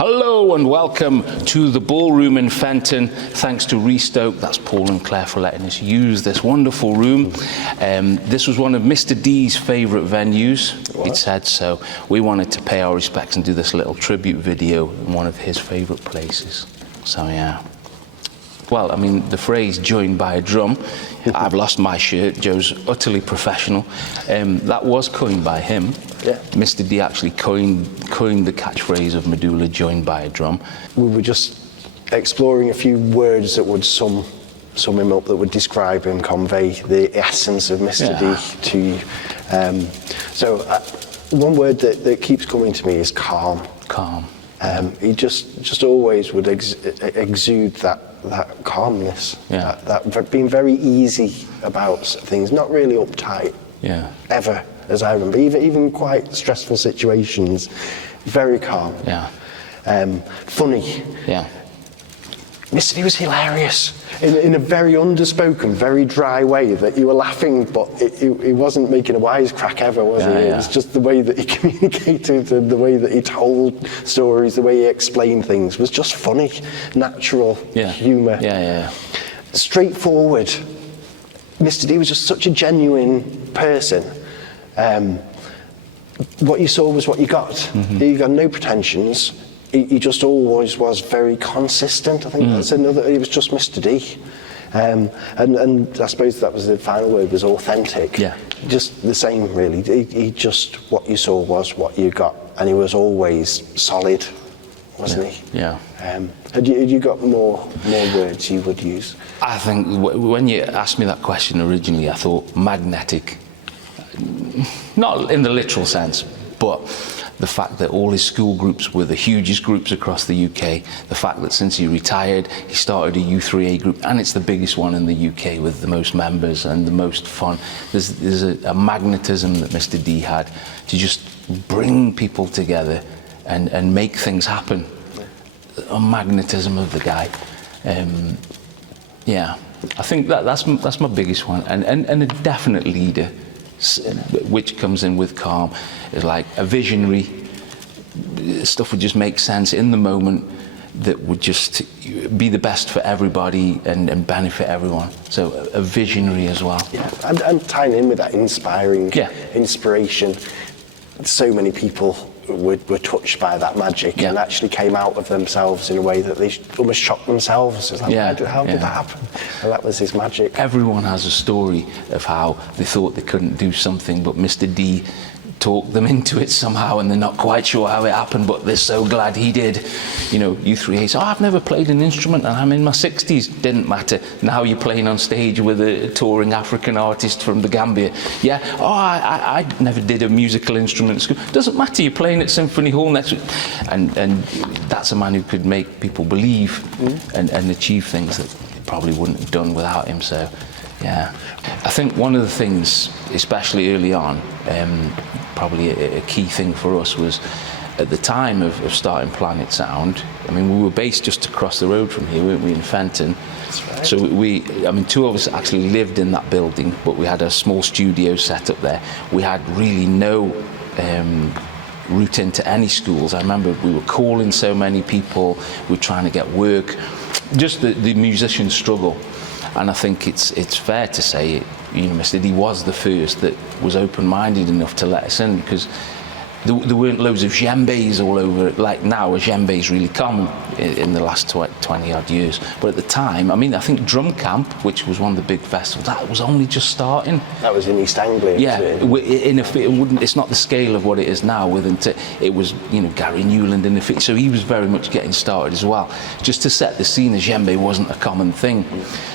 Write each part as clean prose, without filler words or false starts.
Hello and welcome to the Ballroom in Fenton. Thanks to ReStoke, that's Paul and Claire, for letting us use this wonderful room. This was one of Mr.D's favourite venues, he'd said, so we wanted to pay our respects and do this little tribute video in one of his favourite places. So yeah. Well, I mean, the phrase joined by a drum, I've lost my shirt, Joe's utterly professional. That was coined by him. Yeah. Mr.D actually coined the catchphrase of Madula, joined by a drum. We were just exploring a few words that would sum him up, that would describe him, convey the essence of Mr.D to you. So one word that keeps coming to me is calm. Calm. He just always would exude that calmness, that being very easy about things, not really uptight, ever, as I remember, even quite stressful situations, very calm, funny. Mr.D was hilarious in a very underspoken, very dry way that you were laughing, but he wasn't making a wisecrack ever, was he? It was just the way that he communicated and the way that he told stories, the way he explained things was just funny, natural humour. Straightforward. Mr.D was just such a genuine person. What you saw was what you got. He got no pretensions. He just always was very consistent. I think that's another. He was just Mr.D, and I suppose that was the final word, was authentic. Just the same, really. He just, what you saw was what you got, and he was always solid, wasn't he? Had you got more words you would use? I think when you asked me that question originally, I thought magnetic, not in the literal sense, but the fact that all his school groups were the hugest groups across the UK, the fact that since he retired, he started a U3A group, and it's the biggest one in the UK with the most members and the most fun. There's a magnetism that Mr. D had to just bring people together and make things happen. A magnetism of the guy. I think that's my biggest one, and a definite leader, which comes in with calm, is like a visionary. Stuff would just make sense in the moment, that would just be the best for everybody and benefit everyone. So a visionary as well. And tying in with that inspiring inspiration, so many people were touched by that magic and actually came out of themselves in a way that they almost shocked themselves. It was like, how did that happen? And that was his magic. Everyone has a story of how they thought they couldn't do something, but Mr. D talked them into it somehow, and they're not quite sure how it happened, but they're so glad he did. You know, U3A said, I've never played an instrument and I'm in my 60s. Didn't matter. Now you're playing on stage with a touring African artist from the Gambia. I never did a musical instrument at school. Doesn't matter, you're playing at Symphony Hall next week. And that's a man who could make people believe and achieve things that they probably wouldn't have done without him. So I think one of the things, especially early on, probably a key thing for us was, at the time of starting Planet Sound, I mean, we were based just across the road from here, weren't we, in Fenton? That's right. So two of us actually lived in that building, but we had a small studio set up there. We had really no route into any schools. I remember we were calling so many people, we were trying to get work, just the musician struggle. And I think it's fair to say, Mr. D was the first that was open-minded enough to let us in, because there weren't loads of djembes all over. Like now, a djembe is really common in the last 20-odd years. But at the time, I mean, I think Drum Camp, which was one of the big festivals, that was only just starting. That was in East Anglia. It's not the scale of what it is now. It was, Gary Newland in the fit, so he was very much getting started as well. Just to set the scene, a djembe wasn't a common thing.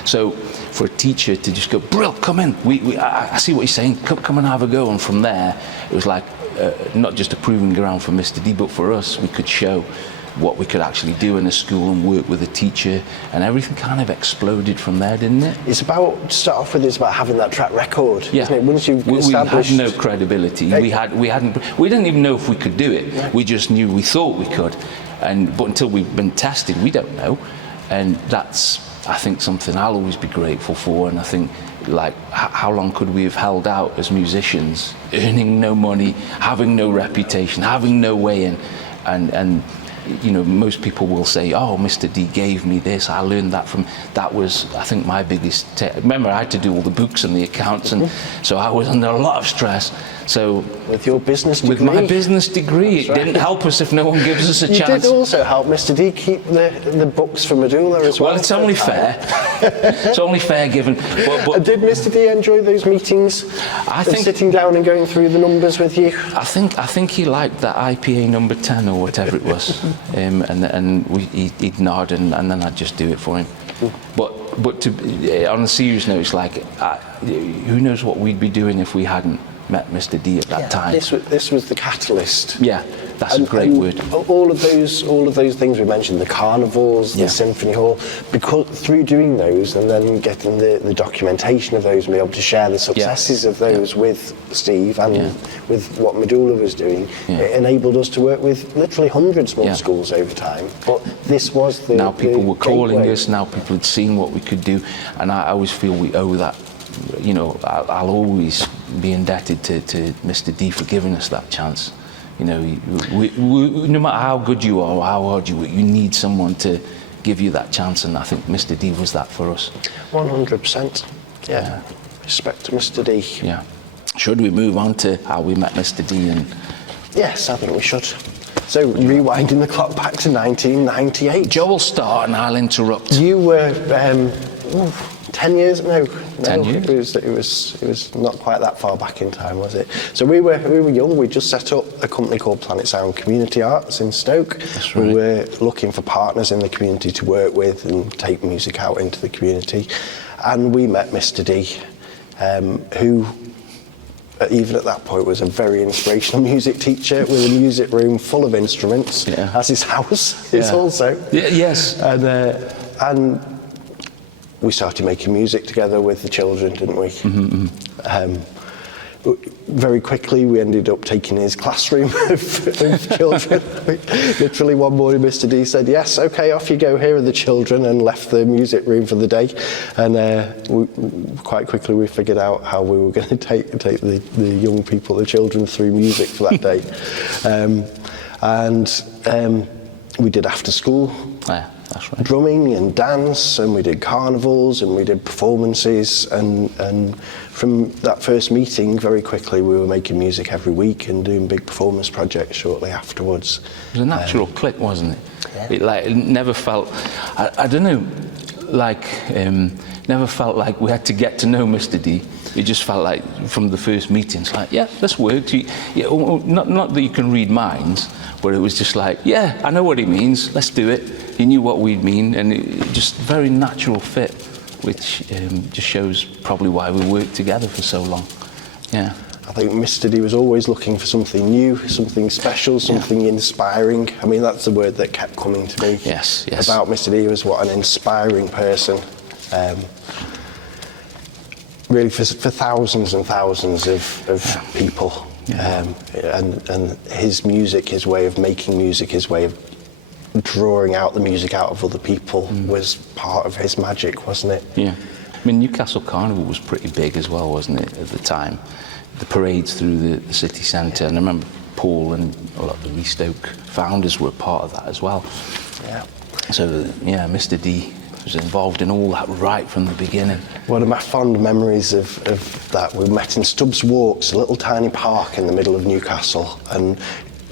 So for a teacher to just go, Brill, come in. I see what you're saying. Come and have a go. And from there, it was like, not just a proving ground for Mr. D, but for us, we could show what we could actually do in a school and work with a teacher, and everything kind of exploded from there, didn't it? It's about, to start off with, it's about having that track record, isn't it? Once you've established... We had no credibility. We didn't even know if we could do it. We just knew, we thought we could, but until we've been tested, we don't know. And that's, I think, something I'll always be grateful for. And I think, like, how long could we have held out as musicians, earning no money, having no reputation, having no way in, and you know, most people will say, oh, Mr. D gave me this, I learned that from, that was, I think, my biggest, remember I had to do all the books and the accounts, and so I was under a lot of stress. So with your business degree? With my business degree, That's it didn't help us if no one gives us a chance. You did also help Mr. D keep the books for Madula as well. Well, it's only fair. It's only fair given. But did Mr. D enjoy those meetings? I think sitting down and going through the numbers with you. I think he liked that IPA number 10 or whatever it was, and he'd nod, and then I'd just do it for him. But to, on a serious note, it's like who knows what we'd be doing if we hadn't met Mr. D at that time. This was the catalyst. Yeah, that's a great word. All of those things we mentioned, the carnivals, the symphony hall, because through doing those and then getting the documentation of those and be able to share the successes of those with Steve and with what Madula was doing, it enabled us to work with literally hundreds more schools over time. But this was the now people were calling gateway. us. Now people had seen what we could do, and I always feel we owe that. You know, I'll always be indebted to Mr. D for giving us that chance. You know, no matter how good you are or how hard you work, you need someone to give you that chance, and I think Mr. D was that for us. 100%. Yeah. Respect to Mr. D. Yeah. Should we move on to how we met Mr. D? And yes, I think we should. So, rewinding the clock back to 1998. Joe will start and I'll interrupt. You were 10 years? No, 10 years. It was not quite that far back in time, was it? So we were young. We just set up a company called Planet Sound Community Arts in Stoke. That's right. We were looking for partners in the community to work with and take music out into the community. And we met Mr. D, who even at that point was a very inspirational music teacher with a music room full of instruments, as his house is also. Yes. And we started making music together with the children, didn't we? Very quickly, we ended up taking his classroom of children. Literally one morning, Mr. D said, yes, okay, off you go, here are the children, and left the music room for the day. And quite quickly, we figured out how we were going to take the young people, the children, through music for that day. We did after school. That's right. Drumming and dance, and we did carnivals and we did performances, and from that first meeting, very quickly we were making music every week and doing big performance projects shortly afterwards. It was a natural click, wasn't it? Yeah. It never felt, I don't know, never felt like we had to get to know Mr. D. It just felt like from the first meeting, it's like, yeah, this works. Not that you can read minds, but it was just like, yeah, I know what he means, let's do it. He knew what we'd mean, and it just very natural fit, which just shows probably why we worked together for so long. Yeah. I think Mr. D was always looking for something new, something special, something inspiring. I mean, that's the word that kept coming to me. Yes. About Mr. D was what an inspiring person. Really for thousands and thousands of people. And his music, his way of making music, his way of drawing out the music out of other people was part of his magic, wasn't it? Yeah. I mean, Newcastle Carnival was pretty big as well, wasn't it, at the time? The parades through the city centre, and I remember Paul and a lot of the ReStoke founders were part of that as well. Yeah. So, yeah, Mr. D was involved in all that right from the beginning. One of my fond memories of that, we met in Stubbs Walks, a little tiny park in the middle of Newcastle, and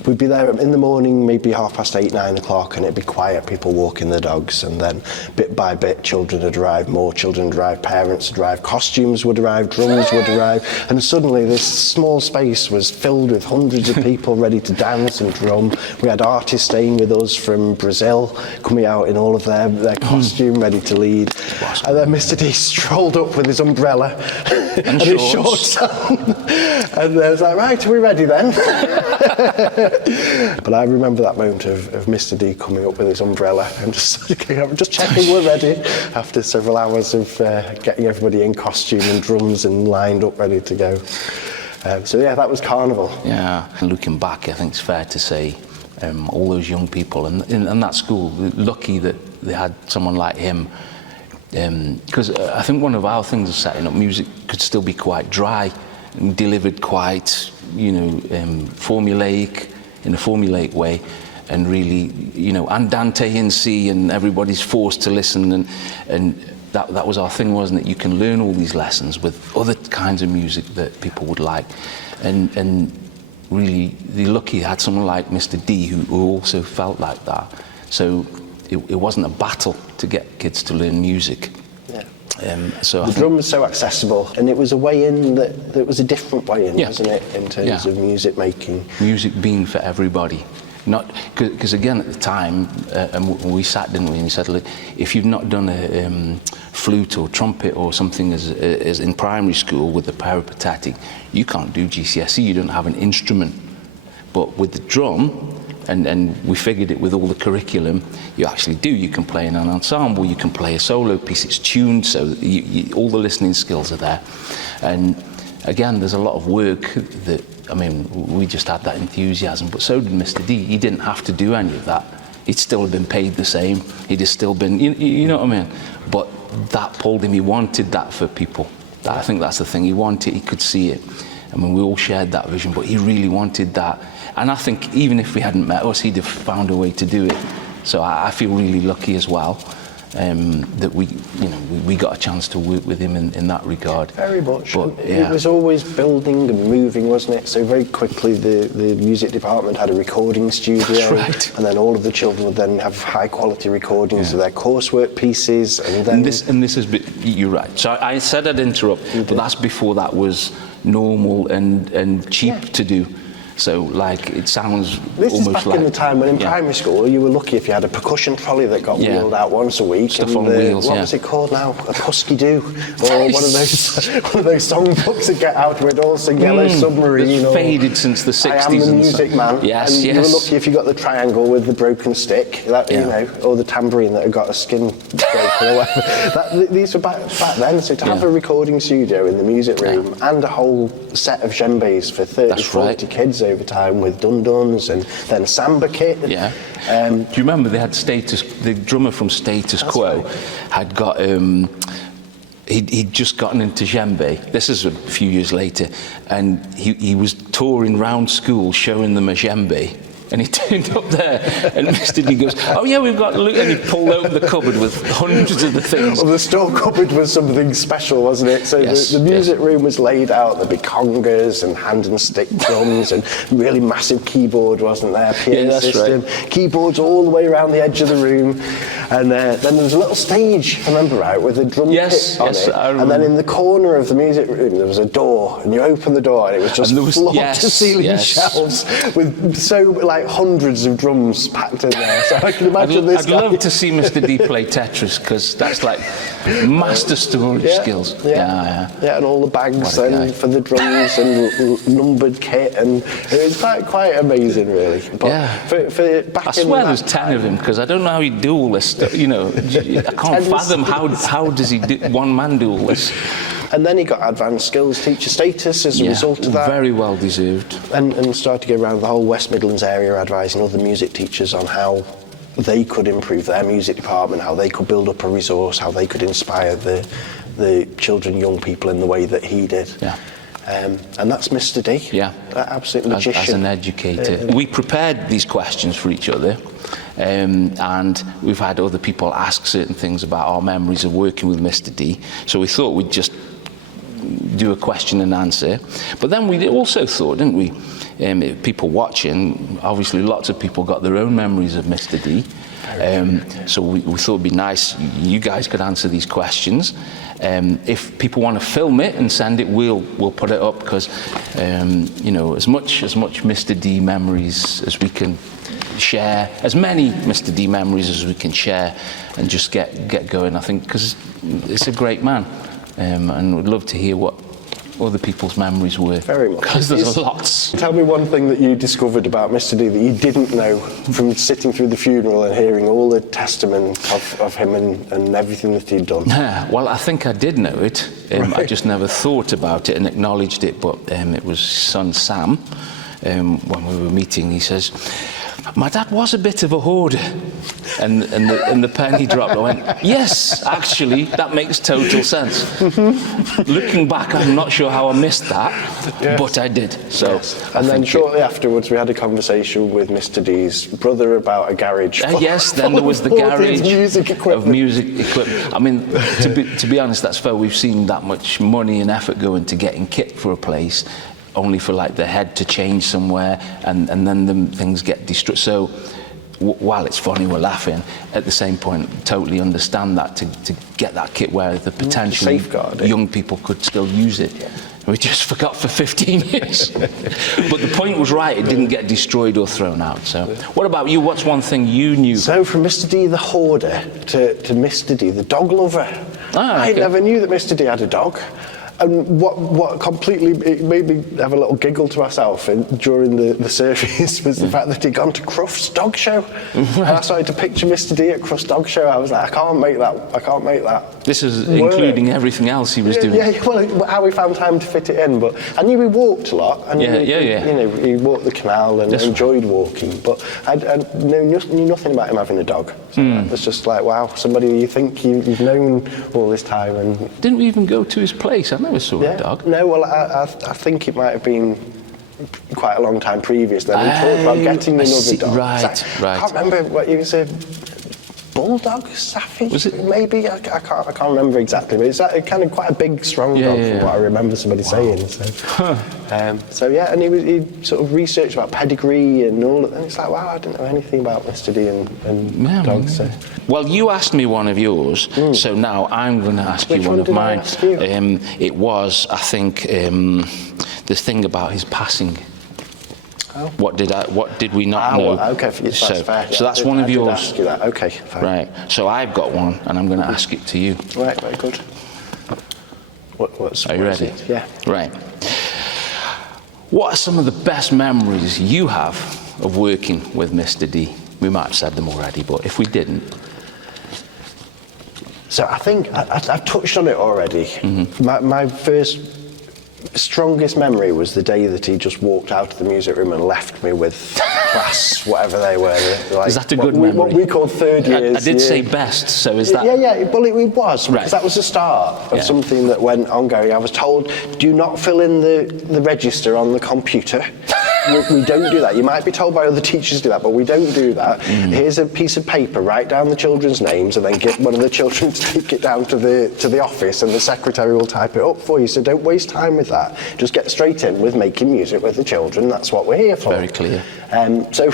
we'd be there in the morning, maybe 8:30, 9 o'clock, and it'd be quiet, people walking their dogs, and then bit by bit children would arrive, more children would arrive, parents would arrive, costumes would arrive, drums would arrive, and suddenly this small space was filled with hundreds of people ready to dance and drum. We had artists staying with us from Brazil, coming out in all of their costume, ready to lead. And then Mr. D strolled up with his umbrella and his shorts on, and I was like, right, are we ready then? But I remember that moment of Mr. D coming up with his umbrella and just checking we're ready after several hours of getting everybody in costume and drums and lined up ready to go. So yeah, that was Carnival. Yeah, and looking back, I think it's fair to say all those young people and that school, lucky that they had someone like him, because I think one of our things of setting up music could still be quite dry and delivered quite, formulaic, in a formulaic way. and really, you know, andante in C, and everybody's forced to listen, and that was our thing, wasn't it? You can learn all these lessons with other kinds of music that people would like, and really, the lucky had someone like Mr.D who also felt like that. So it wasn't a battle to get kids to learn music. So the drum was so accessible, and it was a way in that was a different way in, wasn't it, in terms of music making? Music being for everybody. Not because again at the time, and we sat, didn't we, and he said, look, if you've not done a flute or trumpet or something as in primary school with the peripatetic, you can't do GCSE, you don't have an instrument. But with the drum, and we figured it with all the curriculum, you actually do. You can play in an ensemble, you can play a solo piece, it's tuned, so all the listening skills are there. And again, there's a lot of work that, I mean, we just had that enthusiasm, but so did Mr.D. He didn't have to do any of that. He'd still have been paid the same. He'd have still been, you know what I mean? But that pulled him. He wanted that for people. I think that's the thing. He wanted, he could see it. I mean, we all shared that vision, but he really wanted that. And I think even if we hadn't met us, he'd have found a way to do it. So I feel really lucky as well. That we got a chance to work with him in that regard. Very much. But, It was always building and moving, wasn't it? So very quickly the music department had a recording studio. That's right. And then all of the children would then have high quality recordings of their coursework pieces. And then this is, you're right. So I said I'd interrupt, but that's before that was normal and cheap to do. So, like, it sounds this almost is back like... in the time when in primary school you were lucky if you had a percussion trolley that got wheeled out once a week. Stuff on wheels, what was it called now? A Husky-Doo? Or one of those songbooks that get out with also Yellow Submarine. It's faded since the 60s. I Am the Music Man. Yes, and you were lucky if you got the triangle with the broken stick, you know, or the tambourine that had got a skin broken or whatever. These were back then, so to have a recording studio in the music room and a whole set of djembes for 30, 40 kids over time with dun-duns and then samba kit. Do you remember they had the drummer from Status Quo had got, he'd just gotten into djembe. This is a few years later, and he was touring round school showing them a djembe. And he turned up there, and Mr.D goes, "Oh yeah, we've got loot," and he pulled open the cupboard with hundreds of the things. Well, the store cupboard was something special, wasn't it? So the music room was laid out. There'd be congas and hand and stick drums and really massive keyboard, wasn't there? PA system, keyboards all the way around the edge of the room, and then there was a little stage, if I remember right, with a drum kit on it. And then in the corner of the music room there was a door, and you open the door, and it was just floor-to-ceiling shelves with hundreds of drums packed in there. So I can imagine I'd love to see Mr.D play Tetris, because that's like master storage skills. Yeah, and all the bags and for the drums and numbered kit, and it was quite amazing, really. But for back I swear there's 10 of him, because I don't know how he do all this stuff. You know, I can't fathom how does he do, one man do all this. And then he got advanced skills teacher status as a result of that. Very well deserved. And started to go around the whole West Midlands area advising other music teachers on how they could improve their music department, how they could build up a resource, how they could inspire the children, young people in the way that he did. And that's Mr. D. Yeah. Absolute magician. As an educator. We prepared these questions for each other. And we've had other people ask certain things about our memories of working with Mr. D. So we thought we'd just do a question and answer. But then we also thought, didn't we, people watching, obviously lots of people got their own memories of Mr. D. So we thought it'd be nice, you guys could answer these questions. If people want to film it and send it, we'll put it up, because you know, as much Mr. D memories as we can share, as many Mr. D memories as we can share, and just get going, I think, because it's a great man. And we'd love to hear what other people's memories were. Very much. Because there's lots. Tell me one thing that you discovered about Mr. D that you didn't know from sitting through the funeral and hearing all the testament of him and everything that he'd done. Well, I think I did know it. I just never thought about it and acknowledged it. But it was son Sam, when we were meeting, he says, "My dad was a bit of a hoarder." And the penny dropped. I went, yes, actually, that makes total sense. Looking back, I'm not sure how I missed that, but I did. So, and then shortly afterwards, we had a conversation with Mr. D's brother about a garage. Yes, then there was the garage music of music equipment. I mean, to be honest, that's fair. We've seen that much money and effort go into getting kit for a place, only for like the head to change somewhere, and then the things get destroyed. So while it's funny, we're laughing, at the same point, totally understand that to get that kit where the potential young people could still use it. Yeah. We just forgot for 15 years. But the point was right, it didn't get destroyed or thrown out. So what about you? What's one thing you knew? So from Mr. D the hoarder to Mr. D the dog lover. I never knew that Mr. D had a dog. And what completely, it made me have a little giggle to myself during the service was the fact that he'd gone to Cruft's dog show. And I started to picture Mr. D at Cruft's dog show. I was like, I can't make that. This is including everything else he was doing. Yeah, well, how he found time to fit it in. But I knew he walked a lot. And You know, he walked the canal and enjoyed walking. But I knew nothing about him having a dog. So it was just like, wow, somebody you think you've known all this time. And didn't we even go to his place? I never saw a dog. No, well, I think it might have been quite a long time previous then. We talked about getting another dog. Right. I can't remember what he was. Bulldog, Saffy? Was it? Maybe, I can't remember exactly, but it's kind of quite a big, strong dog from what I remember somebody saying. So yeah, and he sort of researched about pedigree and all, and it's like, wow, I didn't know anything about Mr. D and dogs. So. Well, you asked me one of yours, so now I'm going to ask you one of mine. It was, I think, the thing about his passing. Oh. What did we not know? Well, okay, that's fair. So that's one of yours. I did ask you that. Okay, fine. Right. So I've got one, and I'm going to ask it to you. Right. Very good. Are you ready? Yeah. Right. What are some of the best memories you have of working with Mr. D? We might have said them already, but if we didn't. So I think I've touched on it already. My first strongest memory was the day that he just walked out of the music room and left me with class, whatever they were. Like, is that a good memory? What we call third years. I did say best, so is that... Yeah, well it was, because that was the start of something that went ongoing. I was told, do not fill in the register on the computer. We don't do that. You might be told by other teachers to do that, but we don't do that. Here's a piece of paper, write down the children's names, and then get one of the children to take it down to the office, and the secretary will type it up for you. So don't waste time with that. Just get straight in with making music with the children. That's what we're here for. Very clear. So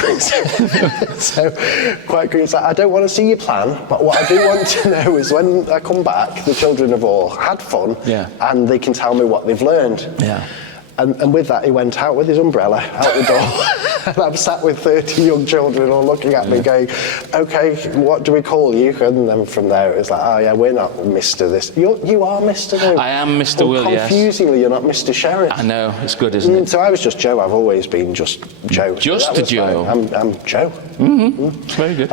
quite good. I don't want to see your plan, but what I do want to know is when I come back, the children have all had fun, and they can tell me what they've learned. Yeah. And with that, he went out with his umbrella out the door. And I'm sat with 30 young children all looking at me going, okay, what do we call you? And then from there, it was like, oh yeah, we're not Mr. this. You are Mr. though. I am Mr. Will, yes. Confusingly, you're not Mr. Sheriff. I know, it's good, isn't it? So I was just Joe. I've always been just Joe. Just a Joe. I'm Joe. Very good.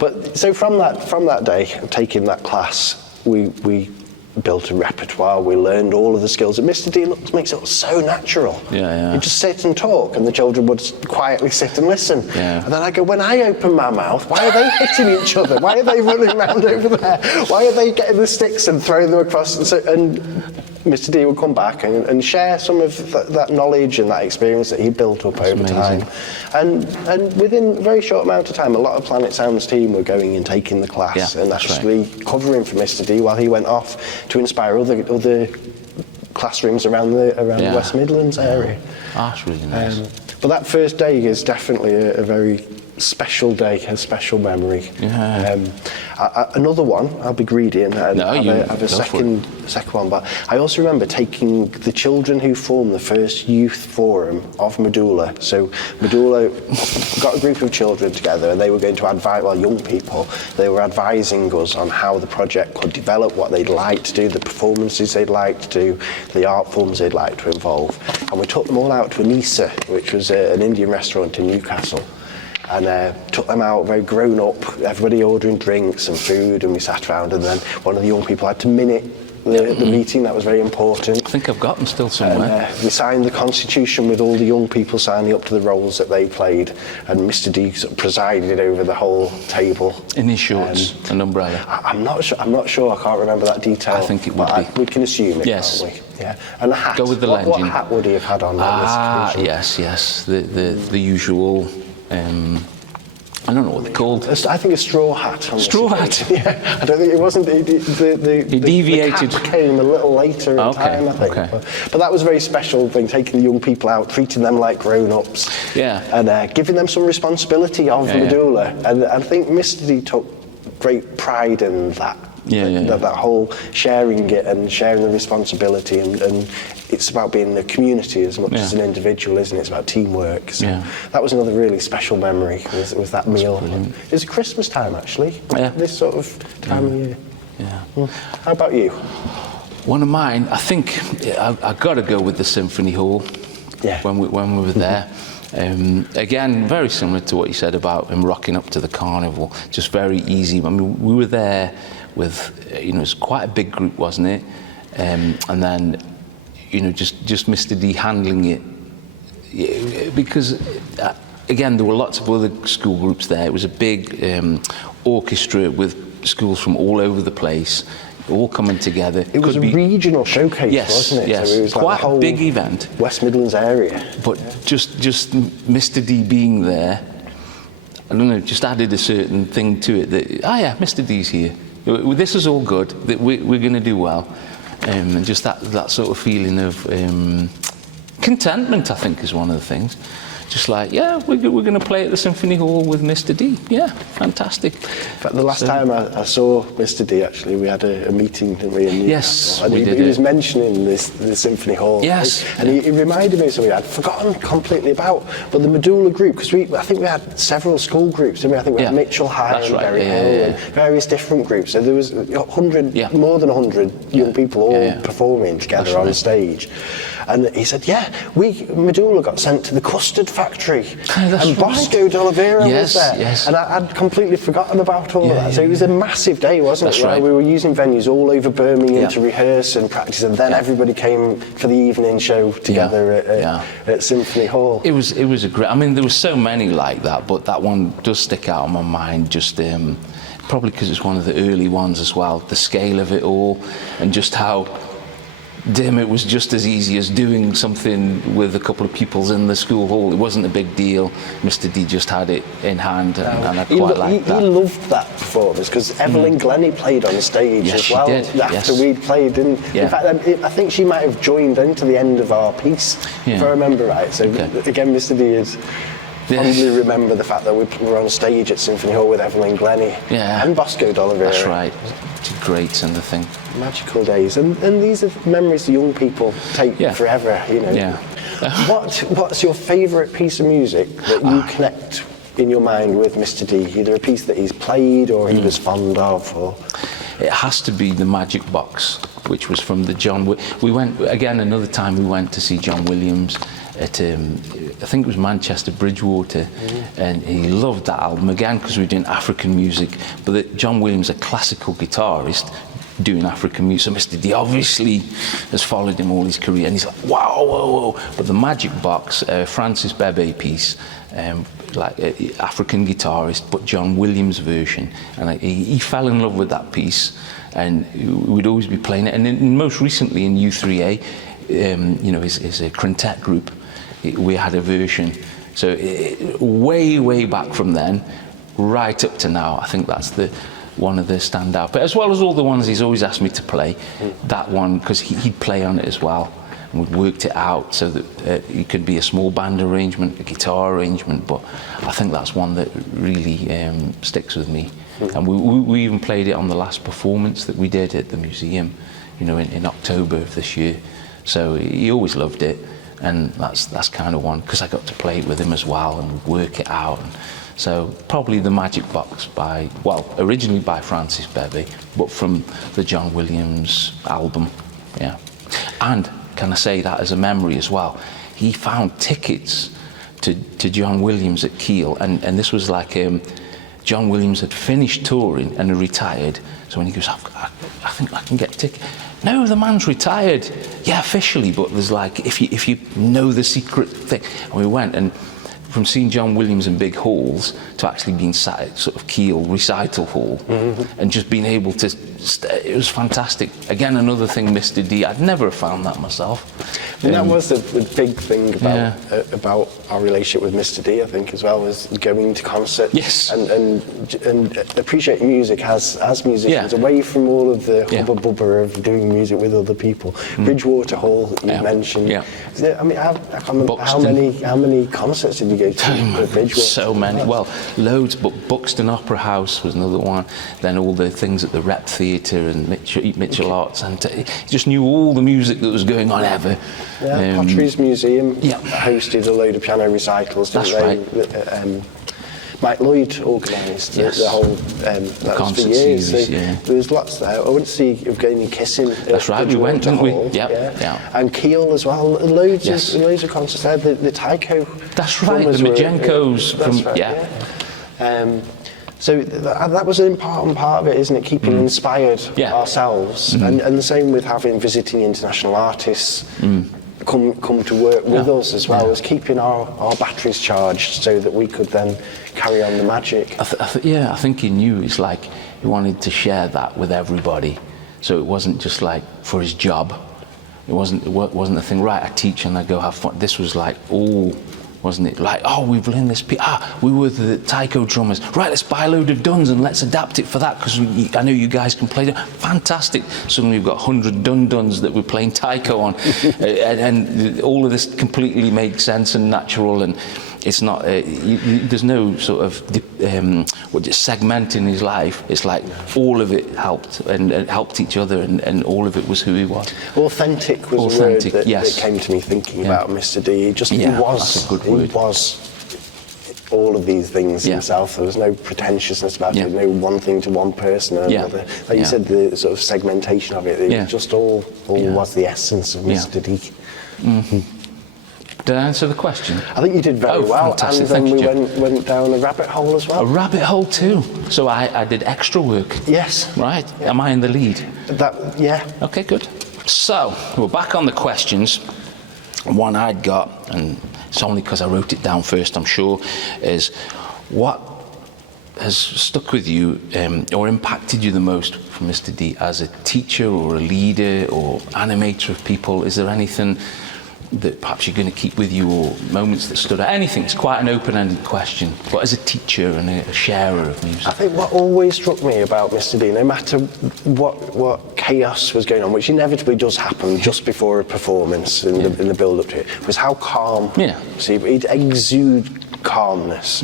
But so from that day, taking that class, we built a repertoire, we learned all of the skills, and Mr. D makes it so natural. He'd just sit and talk, and the children would quietly sit and listen. And then I go, when I open my mouth, why are they hitting each other? Why are they running around over there? Why are they getting the sticks and throwing them across? And Mr. D would come back and share some of that knowledge and that experience that he built up over time. And within a very short amount of time, a lot of Planet Sound's team were going and taking the class and actually covering for Mr. D while he went off to inspire other classrooms around the West Midlands area. That's really nice. But that first day is definitely a very special day, a special memory. Another one, I'll be greedy and have a second one, but I also remember taking the children who formed the first youth forum of Madula. So Madula got a group of children together, and they were going to advise, young people, they were advising us on how the project could develop, what they'd like to do, the performances they'd like to do, the art forms they'd like to involve. And we took them all out to Anisa, which was an Indian restaurant in Newcastle. And took them out, very grown up, everybody ordering drinks and food, and we sat around, and then one of the young people had to minute the meeting. That was very important. I think I've got them still somewhere. We signed the Constitution with all the young people signing up to the roles that they played, and Mr. D sort of presided over the whole table. In his shorts, an umbrella. I'm not sure. I can't remember that detail. I think it would be. We can assume it, yes. can't we? Yeah. And the hat. Go with the what legend. Hat would he have had on this occasion? Yes. The usual. I don't know what they're called. I think a straw hat. On straw this hat. Yeah. I don't think it wasn't. He deviated. The cap came a little later in time, I think. Okay. But that was a very special thing, taking the young people out, treating them like grown-ups. Yeah. And giving them some responsibility of Madula. And I think Mr. D took great pride in that. That whole sharing it and sharing the responsibility, and it's about being in a community as much as an individual, isn't it? It's about teamwork. So that was another really special memory, was that meal. It was Christmas time, actually. This sort of time of year. Yeah. Well, how about you? One of mine, I think I've got to go with the Symphony Hall. Yeah. When we were there. Again, very similar to what you said about him rocking up to the carnival. Just very easy. I mean, we were there with, it was quite a big group, wasn't it? And then, just Mr. D handling it. Because, again, there were lots of other school groups there. It was a big orchestra with schools from all over the place, all coming together. It was a regional showcase, wasn't it? Yes, so it was quite like the whole a big event. West Midlands area. But just Mr. D being there, I don't know, just added a certain thing to it that, Mr. D's here. This is all good, that we're going to do well. And just that sort of feeling of contentment, I think, is one of the things. Just like, we're going to play at the Symphony Hall with Mr. D. Yeah, fantastic. In fact, the last time I saw Mr. D, actually, we had a meeting, didn't we, in Yes, and we did. He was mentioning the Symphony Hall. Yes. And he reminded me of something I'd forgotten completely about. But the Madula group, because I think we had several school groups, didn't we? I think we had Mitchell High and Berry Hill and various different groups. So there was more than 100 young people all performing together on stage. And he said, Madula got sent to the custard factory. And Bosco d'Oliveira was there. Yes. And I'd completely forgotten about all of that. So it was a massive day, wasn't it? Right. We were using venues all over Birmingham to rehearse and practice, and then everybody came for the evening show together at Symphony Hall. It was a great, I mean, there were so many like that, but that one does stick out in my mind, just probably because it's one of the early ones as well, the scale of it all, and just how it was just as easy as doing something with a couple of pupils in the school hall. It wasn't a big deal. Mr. D just had it in hand, and I quite liked that. He loved that performance, because Evelyn Glennie played on stage as well after we'd played. And in fact, I think she might have joined into the end of our piece, if I remember right. So again, Mr. D is... fondly remember the fact that we were on stage at Symphony Hall with Evelyn Glennie and Bosco d'Oliveira. That's right. It's great, and the thing. Magical days, and these are memories the young people take forever. What's your favourite piece of music that you connect in your mind with Mr. D? Either a piece that he's played or he was fond of, or... It has to be the Magic Box, which was from the we went again another time. We went to see John Williams at I think it was Manchester Bridgewater, and he loved that album again because we were doing African music. But John Williams, a classical guitarist, doing African music. So Mr. D obviously has followed him all his career, and he's like, whoa. But the Magic Box, Francis Bebe piece, like African guitarist, but John Williams version, and he fell in love with that piece, and we'd always be playing it. And then most recently in U3A, his quintet group, we had a version. So way back from then, right up to now, I think that's one of the standout. But as well as all the ones he's always asked me to play, that one, because he'd play on it as well. And we'd worked it out so that it could be a small band arrangement, a guitar arrangement, but I think that's one that really sticks with me. And we even played it on the last performance that we did at the museum, in October of this year. So he always loved it, and that's kind of one, because I got to play it with him as well and work it out. And so probably the Magic Box originally by Francis Bebe, but from the John Williams album, And can I say that as a memory as well? He found tickets to John Williams at Kiel, and this was like John Williams had finished touring and had retired. So when he goes, I think I can get a ticket. No, the man's retired. Yeah, officially, but there's like, if you know the secret thing. And we went, and from seeing John Williams in big halls to actually being sat at sort of Keele recital hall, and just being able to, it was fantastic. Again, another thing, Mr.D, I'd never have found that myself. And that was the big thing about our relationship with Mr.D, I think, as well, was going to concerts. Yes. And appreciating music as musicians, away from all of the hubba bubba of doing music with other people. Bridgewater Hall, you mentioned. Yeah. I mean, I can't remember how many concerts did you go to at Bridgewater? So many. Well, loads, but Buxton Opera House was another one. Then all the things at the Rep Theatre and Mitchell Arts Centre. He just knew all the music that was going on ever. Yeah, Potteries Museum hosted a load of piano recitals, didn't they? Right. Mike Lloyd organised the whole that was for years. Series, so there was lots there. I went to see Evgeny Kissin. That's right, we went, didn't we? Yeah. And Keele as well. Loads of concerts there. The Tycho. That's right. The Majenkos so that was an important part of it, isn't it? Keeping inspired ourselves, and the same with having visiting international artists come to work with us as well, as keeping our batteries charged so that we could then carry on the magic. I think he knew, it's like he wanted to share that with everybody, so it wasn't just like for his job. It wasn't a thing, right, I teach and I go have fun. This was like all, wasn't it? Like, oh, we've learned this. We were the taiko drummers. Right, let's buy a load of duns and let's adapt it for that, because I know you guys can play it. Fantastic. Suddenly we've got 100 duns that we're playing taiko on. and all of this completely makes sense and natural, and it's not, there's no sort of segment in his life. It's like all of it helped, and helped each other, and all of it was who he was. Authentic was a word that came to me thinking about Mr.D. He was all of these things himself. There was no pretentiousness about it, no one thing to one person or another. Like you said, the sort of segmentation of it, it just all was the essence of Mr.D. Did I answer the question? I think you did very well. Fantastic. And then we went down a rabbit hole as well. A rabbit hole too. So I did extra work. Yes. Right. Yeah. Am I in the lead? Yeah. Okay, good. So we're back on the questions. One I'd got, and it's only because I wrote it down first, I'm sure, is what has stuck with you or impacted you the most from Mr. D as a teacher or a leader or animator of people? Is there anything that perhaps you're going to keep with you, or moments that stood out? Anything. It's quite an open-ended question. But as a teacher and a sharer of music, I think what always struck me about Mr. D, no matter what chaos was going on, which inevitably does happen just before a performance in the build-up to it, was how calm. Yeah. See, he'd exude calmness,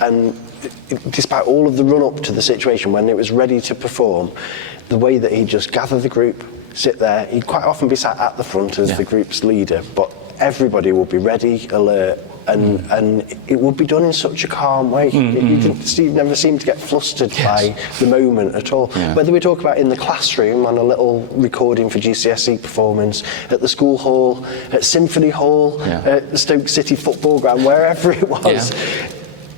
and despite all of the run-up to the situation, when it was ready to perform, the way that he'd just gather the group, sit there. He'd quite often be sat at the front as the group's leader, but everybody would be ready, alert, and it would be done in such a calm way. You never seemed to get flustered by the moment at all. Yeah. Whether we talk about in the classroom on a little recording for GCSE performance, at the school hall, at Symphony Hall, at Stoke City football ground, wherever it was. Yeah.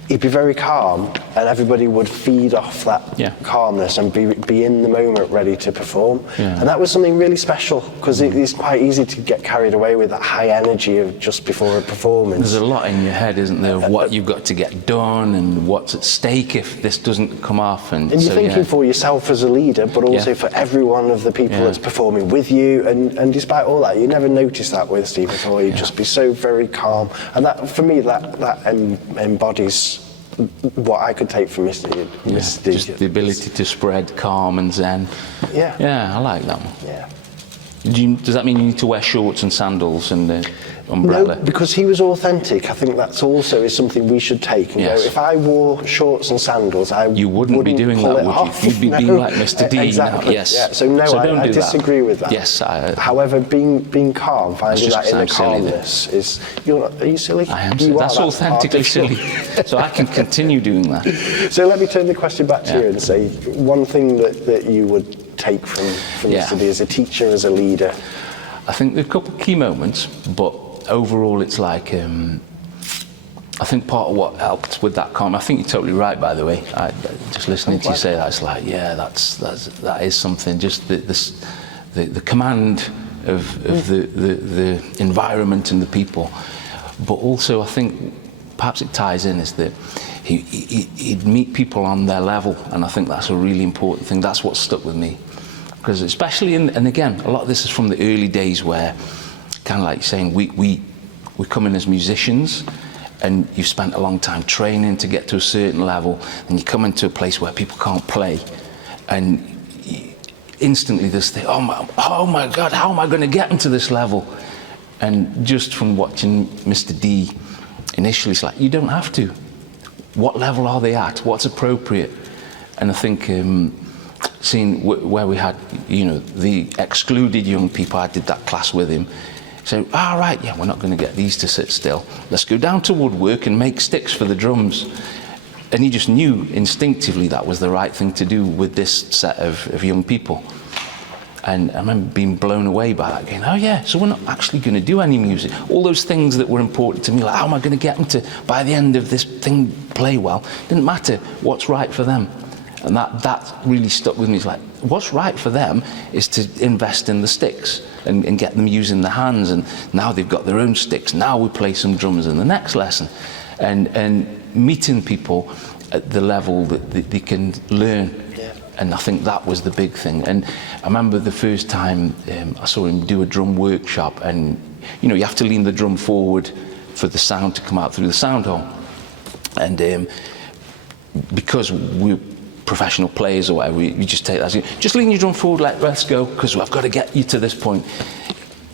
He'd be very calm, and everybody would feed off that calmness and be in the moment ready to perform. Yeah. And that was something really special, because it's quite easy to get carried away with that high energy of just before a performance. There's a lot in your head, isn't there, of what you've got to get done and what's at stake if this doesn't come off. And you're thinking for yourself as a leader, but also for every one of the people that's performing with you. And despite all that, you never notice that with Stephen Thor. He'd just be so very calm. And that, for me, that embodies what I could take from Mr. D. Just the ability to spread calm and zen. Yeah, I like that one. Yeah. Does that mean you need to wear shorts and sandals and the umbrella? No, because he was authentic. I think that's also is something we should take. And go, if I wore shorts and sandals, you wouldn't be doing that, would you? You'd be being like Mr. D. Exactly. Yes. Yeah. So I disagree with that. Yes. However, being calm, finding that inner calmness is. Are you silly? I am silly. That's authentically silly. So I can continue doing that. So let me turn the question back to you and say one thing that you would take from Mr. D as a teacher, as a leader. I think there are a couple of key moments, but overall it's like I think part of what helped with that calm, I think you're totally right, by the way. Just listening to you say that, it's like, yeah, that is something. Just the command of the environment and the people. But also, I think perhaps it ties in is that he'd meet people on their level, and I think that's a really important thing. That's what stuck with me. Because especially, and again, a lot of this is from the early days where, kind of like saying, we come in as musicians, and you've spent a long time training to get to a certain level, and you come into a place where people can't play, and instantly this thing, oh my God, how am I going to get into this level? And just from watching Mr. D initially, it's like, you don't have to. What level are they at? What's appropriate? And I think seeing where we had, the excluded young people, I did that class with him. So, right, yeah, we're not going to get these to sit still. Let's go down to woodwork and make sticks for the drums. And he just knew instinctively that was the right thing to do with this set of young people. And I remember being blown away by that, going, oh yeah, so we're not actually going to do any music. All those things that were important to me, like how am I going to get them to, by the end of this thing, play well, didn't matter. What's right for them? And that really stuck with me. It's like, what's right for them is to invest in the sticks and get them using their hands. And now they've got their own sticks. Now we play some drums in the next lesson. And meeting people at the level that they can learn. Yeah. And I think that was the big thing. And I remember the first time I saw him do a drum workshop, and you have to lean the drum forward for the sound to come out through the sound hole. And because we're professional players or whatever, you just take that, just lean your drum forward, let's go, because I've got to get you to this point.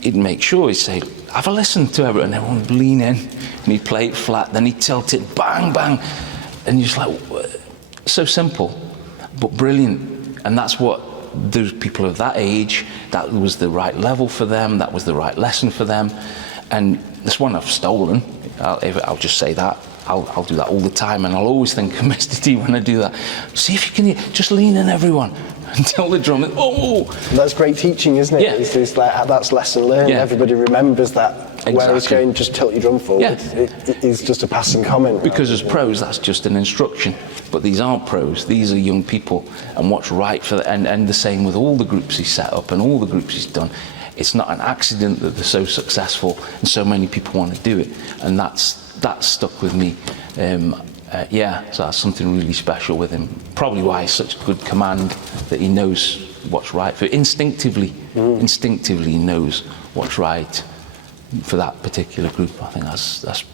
He'd make sure, he'd say, have a listen to everyone, and everyone would lean in, and he'd play it flat, then he'd tilt it, bang, bang, and you're just like, so simple, but brilliant. And that's what those people of that age, that was the right level for them, that was the right lesson for them. And this one I've stolen, I'll just say that. I'll do that all the time, and I'll always think of Mr. D when I do that. See if you can just lean in, everyone, and tell the drum, oh! That's great teaching, isn't it? Yeah. It's like, that's lesson learned. Yeah. Everybody remembers that. Exactly. Whereas going, just tilt your drum forward, it is just a passing comment. Because as pros, that's just an instruction. But these aren't pros, these are young people, and what's right for them. And the same with all the groups he's set up and all the groups he's done. It's not an accident that they're so successful and so many people want to do it. And that's stuck with me. So that's something really special with him. Probably why he's such good command, that he knows what's right for instinctively he knows what's right for that particular group. I think that's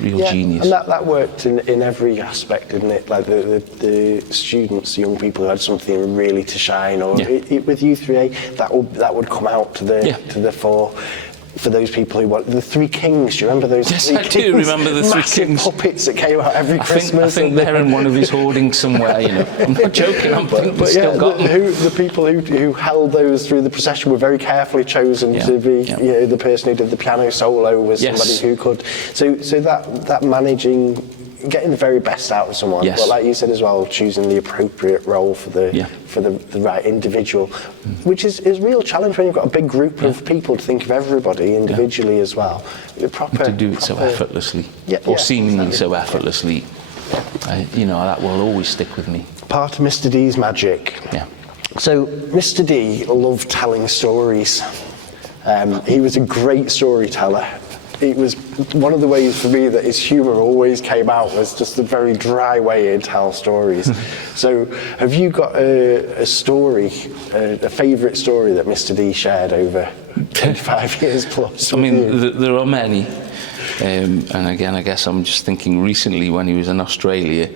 real genius. And that worked in every aspect, didn't it? Like the students, the young people who had something really to shine, or with U3A, that would come out to the fore. For those people who want the Three Kings, do you remember those? Yes, Three I Kings? do remember the Three Massive Kings. puppets that came out every Christmas. I think they're in one of his hoardings somewhere. I'm not joking. I think they've still got them. The people who held those through the procession were very carefully chosen to be. The person who did the piano solo was somebody who could. So that managing. Getting the very best out of someone, but like you said as well, choosing the appropriate role for the right individual, which is a real challenge when you've got a big group of people to think of everybody individually as well. To do it so effortlessly, or seemingly so effortlessly, that will always stick with me. Part of Mr. D's magic. Yeah. So Mr. D loved telling stories. He was a great storyteller. It was one of the ways for me that his humour always came out was just the very dry way he'd tell stories. So have you got a story, a favourite story that Mr. D shared over 25 years plus? I mean, there are many. And again, I guess I'm just thinking recently when he was in Australia,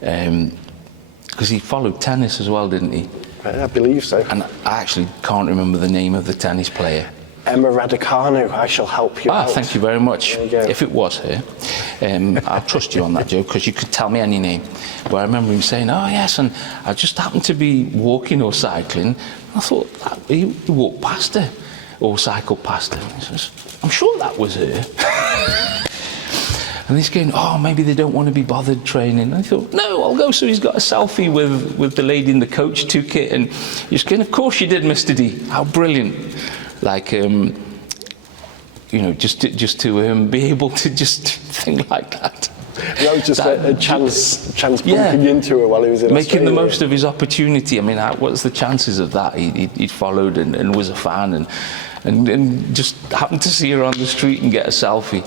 because he followed tennis as well, didn't he? I believe so. And I actually can't remember the name of the tennis player. Emma Raducanu, I shall help you out. Thank you very much. If it was her, I'll trust you on that, Joe, because you could tell me any name. But I remember him saying, oh yes, and I just happened to be walking or cycling. I thought, he walked past her, or cycled past her. He says, I'm sure that was her. And he's going, oh, maybe they don't want to be bothered training. And I thought, no, I'll go. So he's got a selfie with the lady in the coach toolkit, and he's going, of course you did, Mr. D. How brilliant. Like, you know, just to be able to just think like that. That was just a chance bumping into her while he was in making Australia. the most of his opportunity. I mean, what's the chances of that? He followed and was a fan and just happened to see her on the street and get a selfie.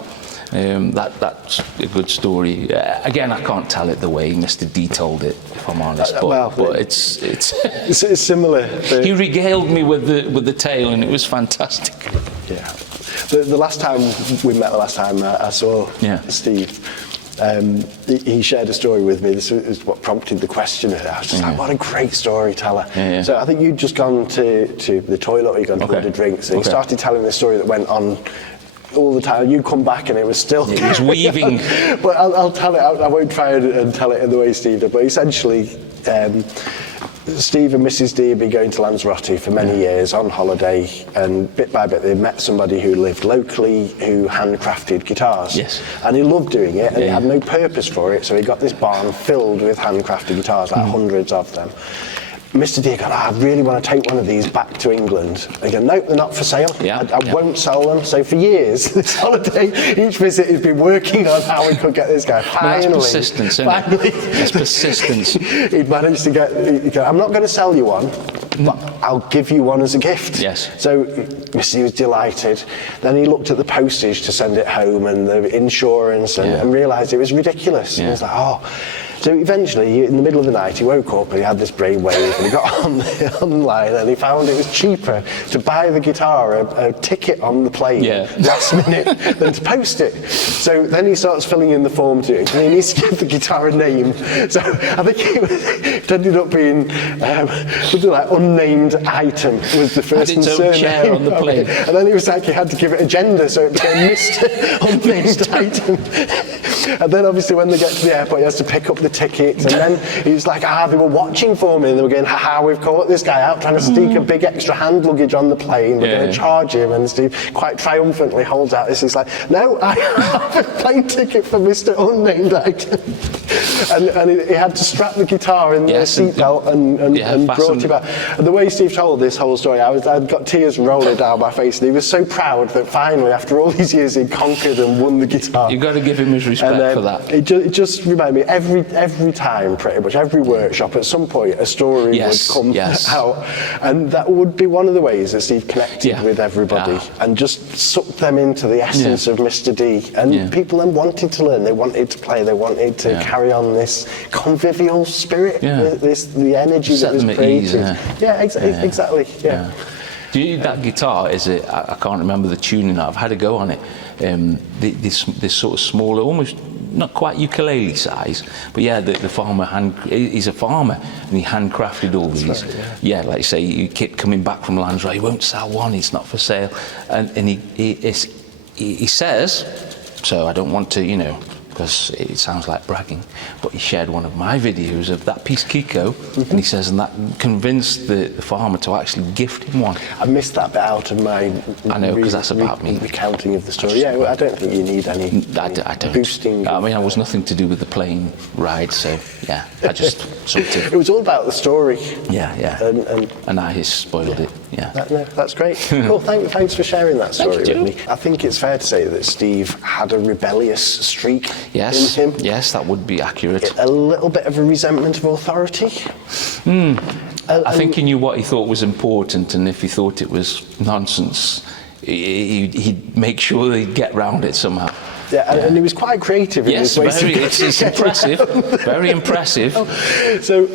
That's a good story. Again, I can't tell it the way Mr.D told it, if I'm honest. But it's similar. He regaled me with the tale, and it was fantastic. Yeah. The last time we met, the last time I saw Steve, he shared a story with me. This is what prompted the question. I was just like, what a great storyteller. Yeah. So I think you'd just gone to the toilet, or you'd gone to order drinks, and he started telling this story that went on all the time. You come back and it was still... It was weaving. But I'll tell it, I won't try and tell it in the way Steve did, but essentially... Steve and Mrs. D had been going to Lanzarote for many years on holiday, and bit by bit they met somebody who lived locally who handcrafted guitars. Yes. And he loved doing it, and he had no purpose for it, so he got this barn filled with handcrafted guitars, like hundreds of them. Mr. D goes, I really want to take one of these back to England. They go, no, they're not for sale. I won't sell them. So for years, this holiday, each visit, he's been working on how we could get this guy. Finally, that's persistence, isn't it? That's persistence. He'd managed to get, I'm not going to sell you one, but I'll give you one as a gift. Yes. So Mr. D was delighted. Then he looked at the postage to send it home and the insurance and realised it was ridiculous. And he was like, oh. So eventually, in the middle of the night, he woke up and he had this brainwave, and he got online and he found it was cheaper to buy the guitar a ticket on the plane last minute than to post it. So then he starts filling in the form to it, and he needs to give the guitar a name. So I think it ended up being something like unnamed item was the first and surname chair on the plane. And then he was like, he had to give it a gender, so it became Mr. Unnamed item. And then obviously when they get to the airport, he has to pick up the tickets, and then he was like, they were watching for me, and they were going, haha, we've caught this guy out trying to sneak a big extra hand luggage on the plane, we're going to charge him. And Steve quite triumphantly holds out this, he's like, no, I have a plane ticket for Mr. Unnamed item. and he had to strap the guitar in the seatbelt and brought it back. And the way Steve told this whole story, I'd got tears rolling down my face, and he was so proud that finally, after all these years, he'd conquered and won the guitar. You've got to give him his respect for that. It just reminded me, every time, pretty much, every workshop, at some point, a story would come out. And that would be one of the ways that Steve connected with everybody and just sucked them into the essence of Mr. D. And people then wanted to learn, they wanted to play, they wanted to carry on this convivial spirit, the energy that was created. Exactly. Do you, that guitar, I can't remember the tuning, I've had a go on it. This sort of smaller, almost not quite ukulele size, but the farmer he's a farmer and he handcrafted all these. Right, like you say, you keep coming back from Lanzarote, he won't sell one, it's not for sale, and he says, so I don't want to, because it sounds like bragging, but he shared one of my videos of that piece Kiko, and he says, and that convinced the farmer to actually gift him one. I missed that bit out of my I know, because that's about me. Recounting of the story. I don't think you need any I don't. boosting. I mean, I was nothing to do with the plane ride, so I just something. It was all about the story. And I spoiled it. That's great. Cool. Thanks for sharing that story with me. I think it's fair to say that Steve had a rebellious streak in him. Yes, that would be accurate. A little bit of a resentment of authority. I think he knew what he thought was important, and if he thought it was nonsense, he'd make sure he'd get round it somehow. And he was quite creative in his ways. It's impressive, very impressive. So,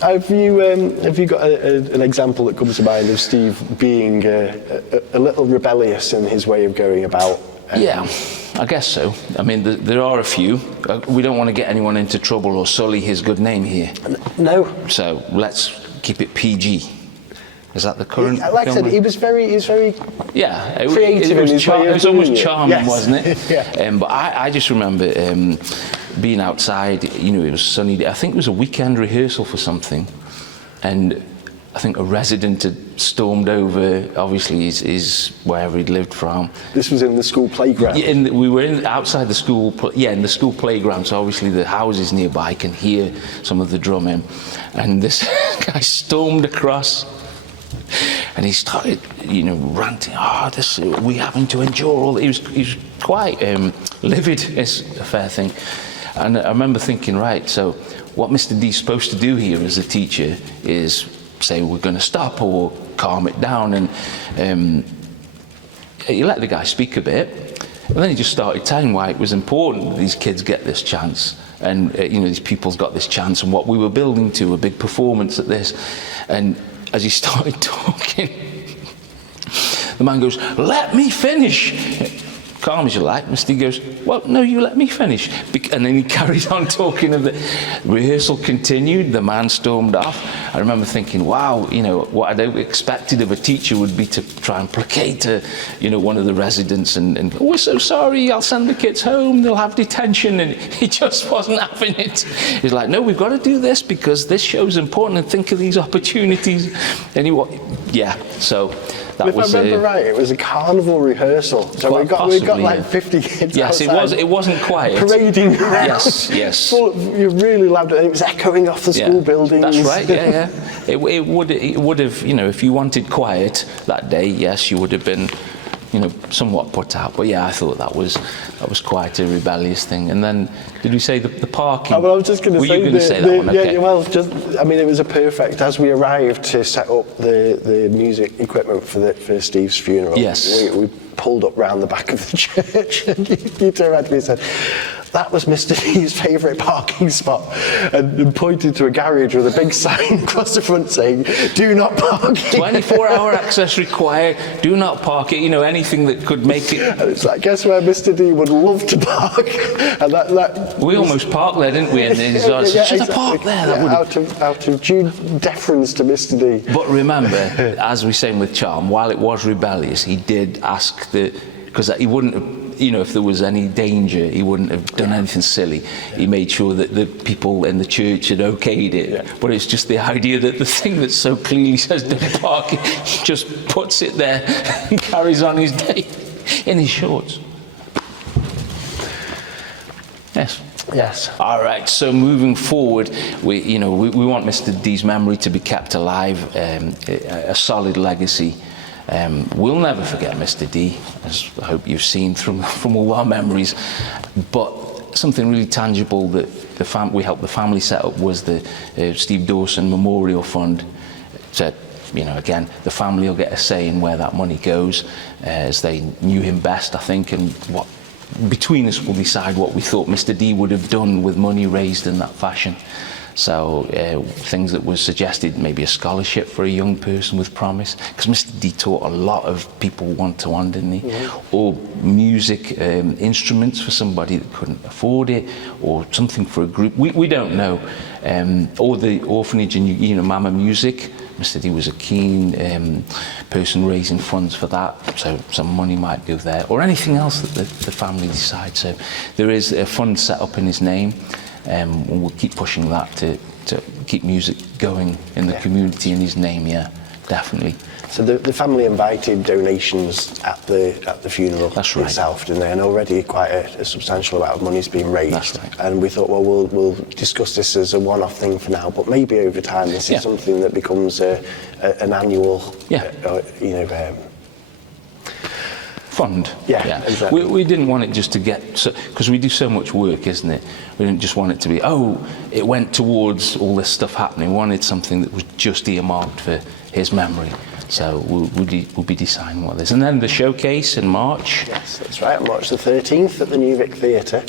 have you got an example that comes to mind of Steve being a little rebellious in his way of going about? I guess so. I mean, there are a few. We don't want to get anyone into trouble or sully his good name here. No. So let's keep it PG. Is that the current? Like I said, he was very creative. It was almost charming, wasn't it? But I just remember being outside. It was sunny. I think it was a weekend rehearsal for something, and I think a resident had stormed over, obviously, his wherever he'd lived from. This was in the school playground? We were outside the school, in the school playground, so obviously the houses nearby can hear some of the drumming. And this guy stormed across, and he started, you know, ranting. Oh, this we having to endure all. He was quite livid. Is a fair thing. And I remember thinking, right, so what Mr. D's supposed to do here as a teacher is say we're going to stop or calm it down, and he let the guy speak a bit, and then he just started telling why it was important that these kids get this chance, and you know, these people's got this chance, and what we were building to, a big performance at this. And as he started talking, the man goes, "Let me finish." Calm as you like. Mr. D goes, "Well, no, you let me finish." And then he carried on talking. Of the rehearsal continued. The man stormed off. I remember thinking, wow, you know, what I'd expected of a teacher would be to try and placate, you know, one of the residents and oh, we're so sorry, I'll send the kids home, they'll have detention. And he just wasn't having it. He's like, no, we've got to do this because this show's important, and think of these opportunities. And so that was. If I remember right, it was a carnival rehearsal. So we got like 50 kids. Yes, outside, it wasn't quiet. Parading around. Yes. Full of, you're really loud, and it was echoing off the school buildings. That's right. Yeah. It would have, you know, if you wanted quiet that day, yes, you would have been, you know, somewhat put out. But yeah, I thought that was quite a rebellious thing. And then, did we say the parking? Oh, well, I was just going to say. Were you going to say that one? Okay. Yeah, well, I mean, it was a perfect. As we arrived to set up the music equipment for Steve's funeral. Yes. We pulled up round the back of the church, and you turned around to me and said, "That was Mr. D's favourite parking spot," and pointed to a garage with a big sign across the front saying, "Do not park here." 24-hour access required. Do not park it. You know, anything that could make it. And it's like, guess where Mr. D would love to park, and that we almost parked there, didn't we? And should I park there? That out of due deference to Mr. D. But remember, as we say with Charm, while it was rebellious, he did ask because he wouldn't have, you know, if there was any danger, he wouldn't have done anything silly. He made sure that the people in the church had okayed it. Yeah. But it's just the idea that the thing that so clearly says don't park, he just puts it there and carries on his day in his shorts. Yes. All right. So moving forward, we want Mr. D's memory to be kept alive, a solid legacy. We'll never forget Mr. D, as I hope you've seen from all our memories. But something really tangible that we helped the family set up was the Steve Dawson Memorial Fund. So, you know, again, the family will get a say in where that money goes, as they knew him best, I think, and what between us will decide what we thought Mr. D would have done with money raised in that fashion. So things that was suggested, maybe a scholarship for a young person with promise, because Mr. D taught a lot of people one-to-one, didn't he? Mm-hmm. Or music instruments for somebody that couldn't afford it, or something for a group. We don't know. Or the orphanage and, you know, Mama Music. Mr. D was a keen person raising funds for that, so some money might go there, or anything else that the family decides. So there is a fund set up in his name, and we'll keep pushing that to keep music going in the community in his name. Yeah, definitely. So the family invited donations at the funeral itself, didn't they? And already quite a substantial amount of money's been raised. That's right. And we thought, well, we'll discuss this as a one-off thing for now, but maybe over time this is something that becomes an annual, fund. Yeah. Exactly. We didn't want it just to get, because we do so much work, isn't it? We didn't just want it to be, it went towards all this stuff happening. We wanted something that was just earmarked for his memory. So we'll be deciding what this. And then the showcase in March. Yes, that's right, March the 13th at the New Vic Theatre,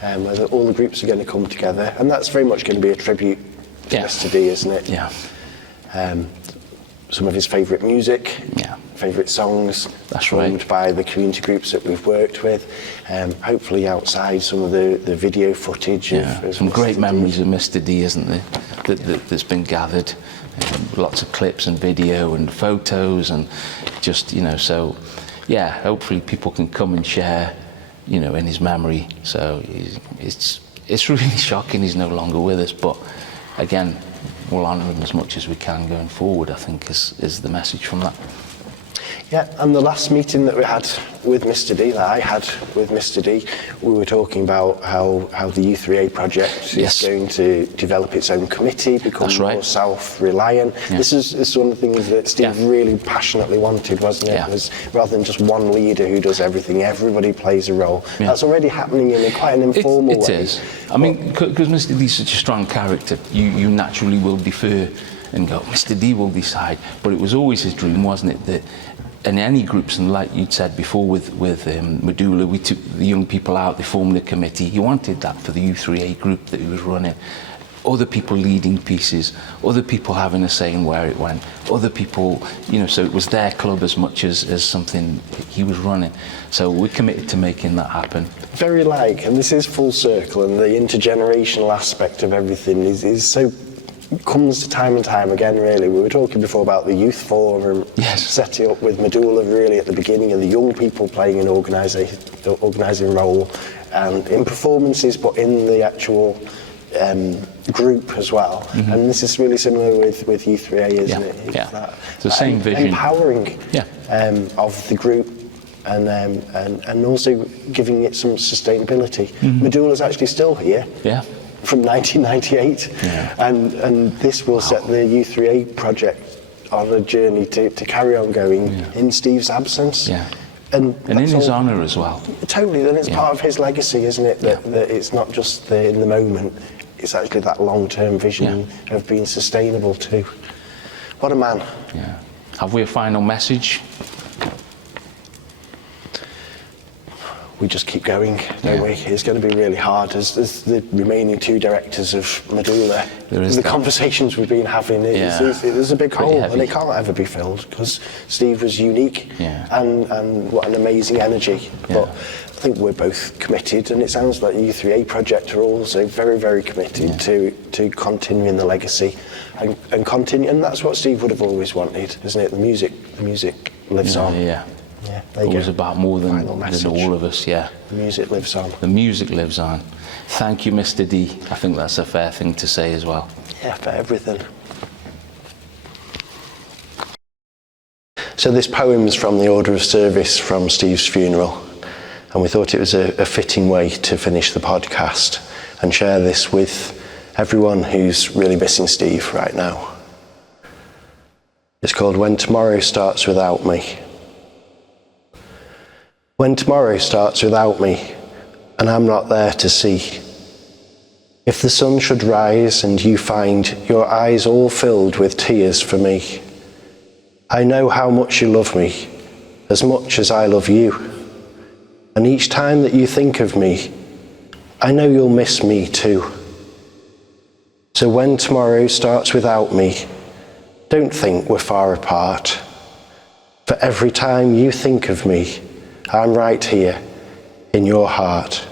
where all the groups are going to come together. And that's very much going to be a tribute to Mr. D, isn't it? Yeah. Some of his favourite music, favourite songs, performed by the community groups that we've worked with. Hopefully outside some of the video footage. Of some great memories of Mr. D, isn't there? That's been gathered. Lots of clips and video and photos, and just, you know, so hopefully people can come and share, you know, in his memory. So it's really shocking he's no longer with us, but again, we'll honour him as much as we can going forward, I think, is the message from that. Yeah, and the last meeting that we had with Mr.D, that I had with Mr.D, we were talking about how the U3A project Yes. is going to develop its own committee, become That's right. more self-reliant. Yeah. This is one of the things that Steve really passionately wanted, wasn't it? Yeah. Was rather than just one leader who does everything, everybody plays a role. Yeah. That's already happening in quite an informal way. It is. I mean, because Mr. D's such a strong character, you naturally will defer and go, Mr. D will decide. But it was always his dream, wasn't it, that in any groups, and like you'd said before with Madula, we took the young people out, they formed a committee. He wanted that for the U3A group that he was running. Other people leading pieces, other people having a say in where it went, other people, you know, so it was their club as much as something he was running. So we're committed to making that happen. Very and this is full circle, and the intergenerational aspect of everything is so comes to time and time again, really. We were talking before about the youth forum, yes. setting up with Madula really at the beginning, and the young people playing an organising role, and in performances, but in the actual group as well. Mm-hmm. And this is really similar with U3A, isn't it? It's that, the same vision. Empowering of the group. And also giving it some sustainability. Mm-hmm. Madula's actually still here. Yeah. From 1998, and this will set the U3A project on a journey to carry on going in Steve's absence. Yeah. And in his honour as well. Totally, then it's part of his legacy, isn't it? That it's not just in the moment, it's actually that long-term vision of being sustainable too. What a man. Yeah. Have we a final message? We just keep going, don't we? It's going to be really hard as the remaining two directors of Madula. The conversations we've been having, there's a big hole, and it can't ever be filled, because Steve was unique, and what an amazing energy. But I think we're both committed, and it sounds like the U3A project are also very, very committed to continuing the legacy and continue. And that's what Steve would have always wanted, isn't it? The music lives on. Yeah. Yeah, there you always go. about more than all of us, The music lives on. The music lives on. Thank you, Mr. D. I think that's a fair thing to say as well. Yeah, for everything. So this poem's from the order of service from Steve's funeral, and we thought it was a fitting way to finish the podcast and share this with everyone who's really missing Steve right now. It's called When Tomorrow Starts Without Me. When tomorrow starts without me, and I'm not there to see, if the sun should rise and you find your eyes all filled with tears for me, I know how much you love me, as much as I love you, and each time that you think of me, I know you'll miss me too. So when tomorrow starts without me, don't think we're far apart, for every time you think of me, I'm right here in your heart.